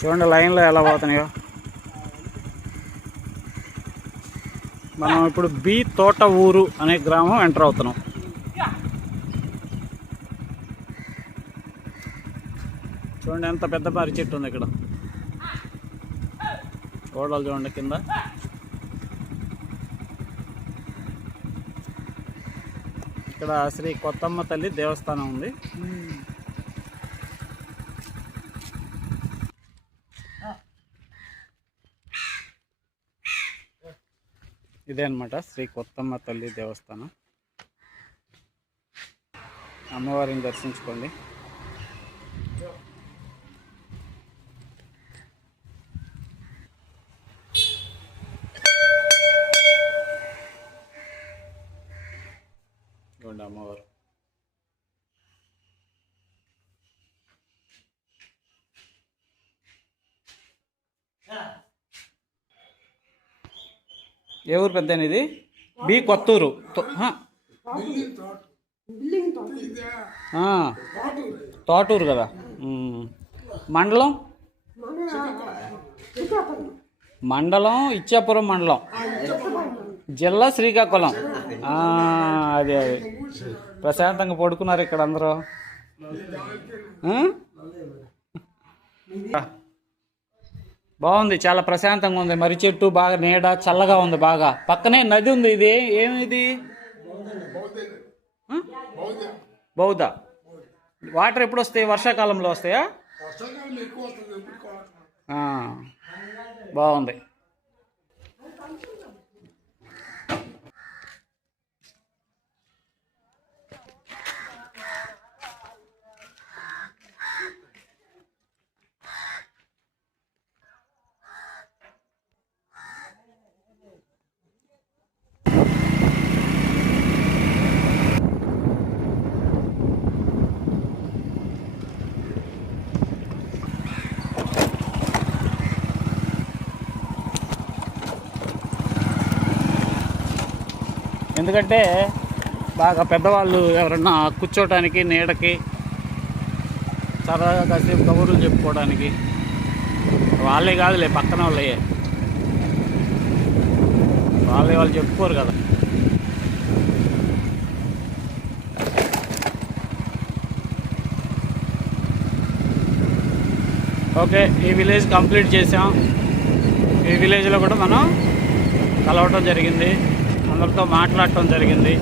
చూడండి లైన్లో ఎలా పోతున్నాయో. మనం ఇప్పుడు బి తోట ఊరు అనే గ్రామం ఎంటర్ అవుతున్నాం. చూడండి ఎంత పెద్ద మర్రి చెట్టు ఉంది ఇక్కడ. గోడలు చూడండి కింద. ఇక్కడ శ్రీ కొత్తమ్మ తల్లి దేవస్థానం ఉంది. ఇదే అనమాట శ్రీ కొత్తమ్మ తల్లి దేవస్థానం. అమ్మవారిని దర్శించుకోండి. చూడండి అమ్మవారు. ఏ ఊరు పెద్ద ఇది? బి కొత్తూరు. తోటూరు కదా. మండలం ఇచ్చాపురం మండలం, జిల్లా శ్రీకాకుళం. అదే అదే ప్రశాంతంగా పడుకున్నారు ఇక్కడ అందరూ. బాగుంది, చాలా ప్రశాంతంగా ఉంది. మర్రి చెట్టు బాగా నీడ చల్లగా ఉంది బాగా. పక్కనే నది ఉంది. ఇది ఏమిది? బౌద్ధ. వాటర్ ఎప్పుడు వస్తాయి? వర్షాకాలంలో వస్తాయా? బాగుంది. ఎందుకంటే బాగా పెద్దవాళ్ళు ఎవరన్నా కూర్చోటానికి, నీడకి, సరదాగా కాసేపు కబుర్లు చెప్పుకోవడానికి. వాళ్ళే కాదులే, పక్కన వాళ్ళు చెప్పుకోరు కదా. ఓకే, ఈ విలేజ్ కంప్లీట్ చేసాం. ఈ విలేజ్లో కూడా మనం కలవటం జరిగింది, అందరితో మాట్లాడటం జరిగింది.